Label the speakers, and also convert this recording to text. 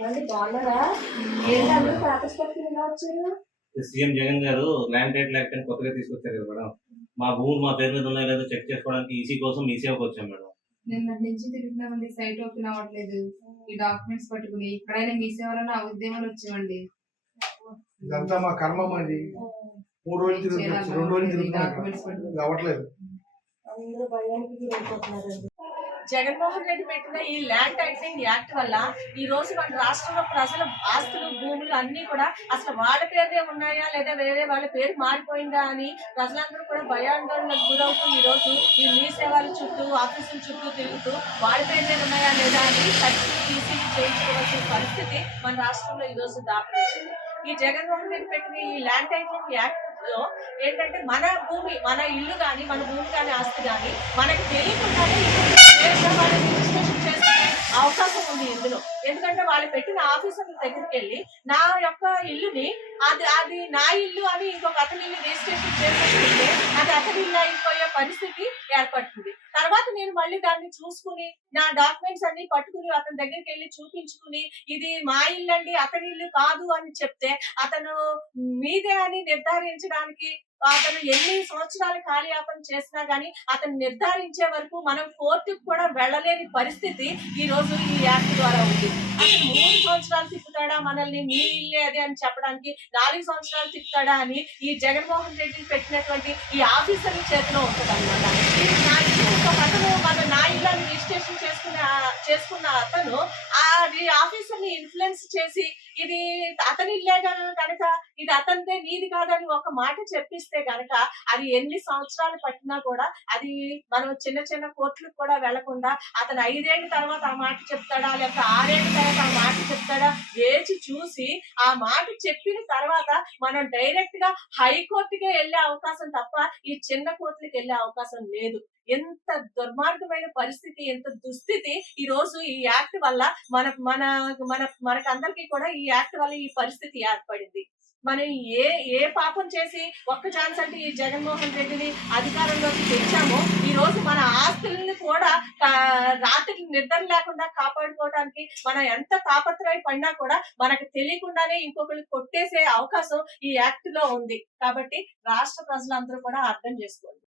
Speaker 1: బాగున్నారా? ఇలా వచ్చారు?
Speaker 2: సీఎం జగన్ గారు ల్యాండ్ టైటిల్ యాక్ట్ అని కొత్తగా తీసుకొచ్చారు కదా మేడం. మా భూములు మా పేరు మీద ఉన్నాయో లేదో చెక్ చేసుకోవడానికి ఈసీ కోసం ఈ సేవకు వచ్చాం మేడం.
Speaker 3: నిన్న నుంచి తిరుగుతున్నామండి సైట్ ఓపెన్ అవ్వట్లేదు. ఈ డాక్యుమెంట్స్ పట్టుకుని ఇక్కడైనా మీ సేవలను ఆ ఉద్యమాలు వచ్చామండి
Speaker 4: ఇదంతా మా కర్మ మాది. మూడు రోజులు తిరుగుతున్నాం రెండు రోజులు తిరుగుతున్నాం. అవ్వట్లేదు.
Speaker 1: అందరూ భయానికి గురైపోతున్నారండి
Speaker 5: జగన్మోహన్ రెడ్డి పెట్టిన ఈ ల్యాండ్ టైటిలింగ్ యాక్ట్ వల్ల ఈ రోజు మన రాష్ట్రంలో ప్రజల ఆస్తులు భూములు అన్ని కూడా అసలు వాళ్ళ పేరే ఉన్నాయా లేదా వేరే వాళ్ళ పేరు మారిపోయిందా అని ప్రజలందరూ కూడా భయాందోళనకు గురవుతూ ఈ రోజు ఈ మీ సేవల చుట్టూ ఆఫీసుల చుట్టూ తిరుగుతూ వాళ్ళ పేరే ఉన్నాయా లేదా అని సర్టిఫికేట్ తీసి చేయించుకోవాల్సిన పరిస్థితి మన రాష్ట్రంలో ఈ రోజు దాపరించింది. ఈ జగన్మోహన్ రెడ్డి పెట్టిన ఈ ల్యాండ్ టైటిలింగ్ యాక్ట్లో ఏంటంటే మన భూమి మన ఇల్లు కానీ మన భూమి కానీ ఆస్తి కానీ మనకి తెలియకుండానే అవకాశం ఉంది ఇందులో. ఎందుకంటే వాళ్ళు పెట్టిన ఆఫీసర్ల దగ్గరికి వెళ్ళి నా యొక్క ఇల్లుని అది అది నా ఇల్లు అని ఇంకొక అతని ఇల్లు రిజిస్ట్రేషన్ చేసుకుంటే అది అతని ఇల్లు అయిపోయే పరిస్థితి ఏర్పడుతుంది. తర్వాత నేను మళ్ళీ దాన్ని చూసుకుని నా డాక్యుమెంట్స్ అన్ని పట్టుకుని అతని దగ్గరికి వెళ్ళి చూపించుకుని ఇది మా ఇల్లు అండి అతని ఇల్లు కాదు అని చెప్తే అతను మీదే అని నిర్ధారించడానికి అతను ఎన్ని సంవత్సరాలు కాలయాపన చేసినా గానీ అతను నిర్ధారించే వరకు మనం కోర్టుకు కూడా వెళ్ళలేని పరిస్థితి ఈ రోజు ఈ యాక్ట్ ద్వారా ఉంది. అతను మూడు సంవత్సరాలు తిప్పుతాడా? మనల్ని మీ ఇల్లే అని చెప్పడానికి నాలుగు సంవత్సరాలు తిప్పుతాడా అని ఈ జగన్మోహన్ రెడ్డి పెట్టినటువంటి ఈ ఆఫీసర్ల చేతిలో ఉంటుంది అనమాట అతను మన నా ఇల్లు రిజిస్ట్రేషన్ చేసుకున్న చేసుకున్న అతను ఆ ఆఫీస్ ని ఇన్ఫ్లుయెన్స్ చేసి ఇది అతని ఇల్లే కనుక ఇది అతనిదే నీది కాదని ఒక మాట చెప్పిస్తే గనక అది ఎన్ని సంవత్సరాలు పట్టినా కూడా అది మనం చిన్న చిన్న కోర్టులకు కూడా వెళ్ళకుండా అతను ఐదేళ్ళ తర్వాత ఆ మాట చెప్తాడా లేకపోతే ఆరేళ్ళ తర్వాత ఆ మాట చెప్తాడా వేచి చూసి ఆ మాట చెప్పిన తర్వాత మనం డైరెక్ట్గా హైకోర్టుకే వెళ్ళే అవకాశం తప్ప ఈ చిన్న కోర్టులకు వెళ్ళే అవకాశం లేదు. ఎంత దుర్మార్గమైన పరిస్థితి ఎంత దుస్థితి ఈ రోజు ఈ యాక్ట్ వల్ల మన మన మన మనకందరికీ కూడా ఈ యాక్ట్ వల్ల ఈ పరిస్థితి ఏర్పడింది. మనం ఏ ఏ పాపం చేసి ఒక్క ఛాన్స్ అంటే ఈ జగన్మోహన్ రెడ్డిని అధికారంలోకి తెచ్చామో ఈ రోజు మన ఆస్తుల్ని కూడా రాత్రి నిద్ర లేకుండా కాపాడుకోవడానికి మనం ఎంత తాపత్రయపడినా కూడా మనకు తెలియకుండానే ఇంకొకరు కొట్టేసే అవకాశం ఈ యాక్ట్లో ఉంది. కాబట్టి రాష్ట్ర ప్రజలందరూ కూడా అర్థం చేసుకోండి.